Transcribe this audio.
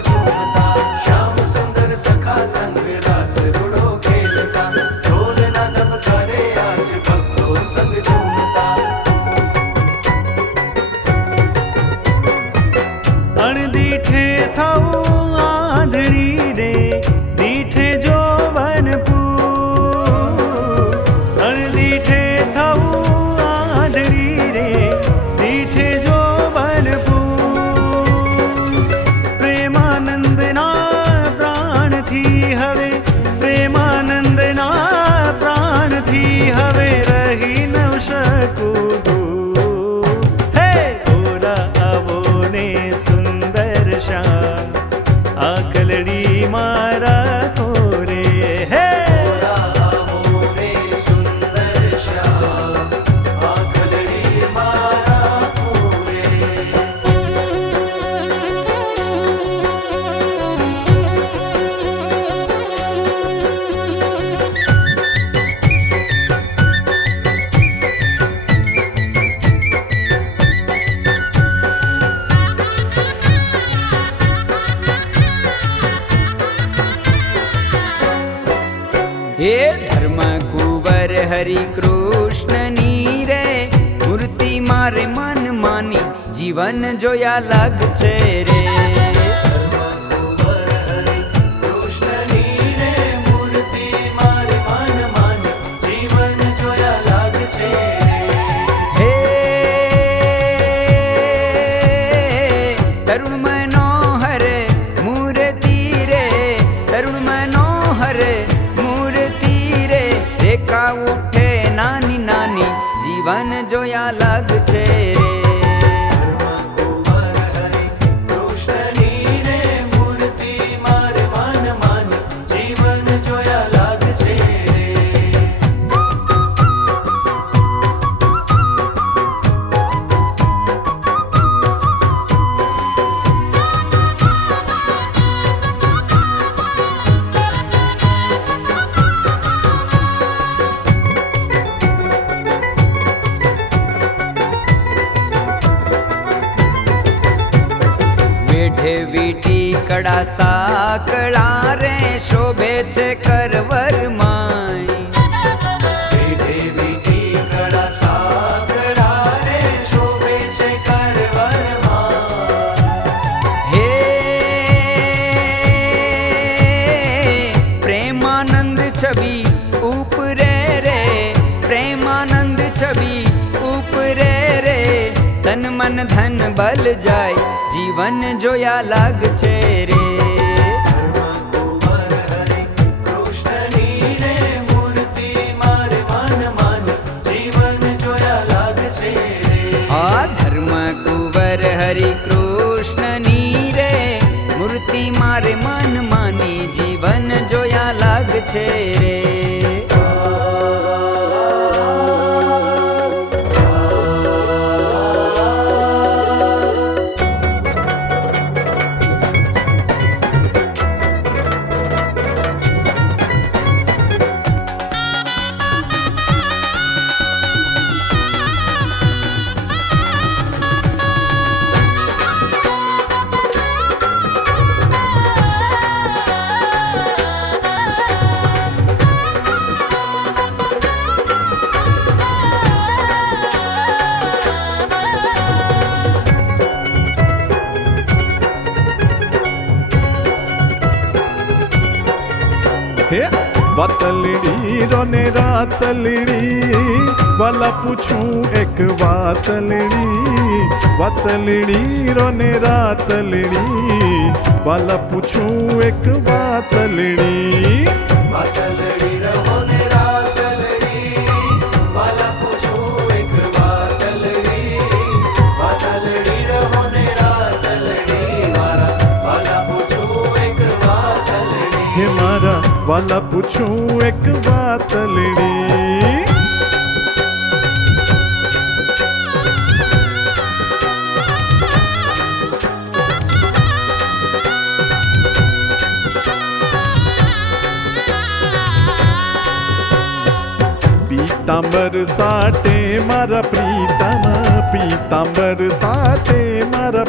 झूमता, श्याम सुंदर सखा संग रास रुड़ो खेलता, ढोल ना दबकारे आज भक्तों संग झूमता। अणदीठे थऊ आंधळी रे, दीठे जोवन पूर। अणदीठे थऊ आंधळी रे, दीठे जोवन पूर। प्रेमानंदना प्राण थी हवे, प्रेमानंदना प्राण थी हवे, रही न शकू दूर। हे ओरा आवो ने सुंदर श्याम, आकलड़ी मारा कोरे। हे सुंदर श्याम, आकलड़ी मारा कोरे। हे धर्म कुंवर हरि कृष्ण नी रे, मूर्ति मारे मन मानी, जीवन जोया लाग छे रे। कृष्ण नीरे मूर्ति मारे मन मानी, जीवन जोया लाग छे। हे तरुण मनोहर मूर्ति रे, तरुण मनोहर मूर्ति रे, रेखा उठे नानी नानी, जीवन जोया लाग छे रे। कृष्ण नीरे मूर्ति मारे मन मानी, जीवन जोया लाग छे। वेढे वीटी कड़ा साकड़ा रे, शोभे छे करवर माई। बेटे बेटी कड़ा साकड़ा रे, शोभे छे करवर मां। हे प्रेमानंद छवि ऊपरे रे, प्रेमानंद छवि ऊपरे रे, तन मन धन बल जाय, जीवन जोया लाग छे रे। कृष्ण नीरे मूर्ति मारे मन मानी, जीवन जोया लाग छे। आ धर्म कुंवर हरि कृष्ण नी रे, मूर्ति मारे मन मानी, जीवन जोया लाग छे रे। हे वातलड़ी रोने रातलड़ी, वाला पूछूं एक वातलड़ी। वातलड़ी रोने रातलड़ी, वाला पूछूं एक वातलड़ी। वातलड़ी रहो ने रातलड़ी, वाला पूछूं एक वातलड़ी। वातलड़ी रहो ने रातलड़ी, वाला पूछूं एक वातलड़ी। हे मारा वाला पूछूं एक वातलड़ी। पीतांबर साटे मारा प्रीतम, पीतांबर साटे मारा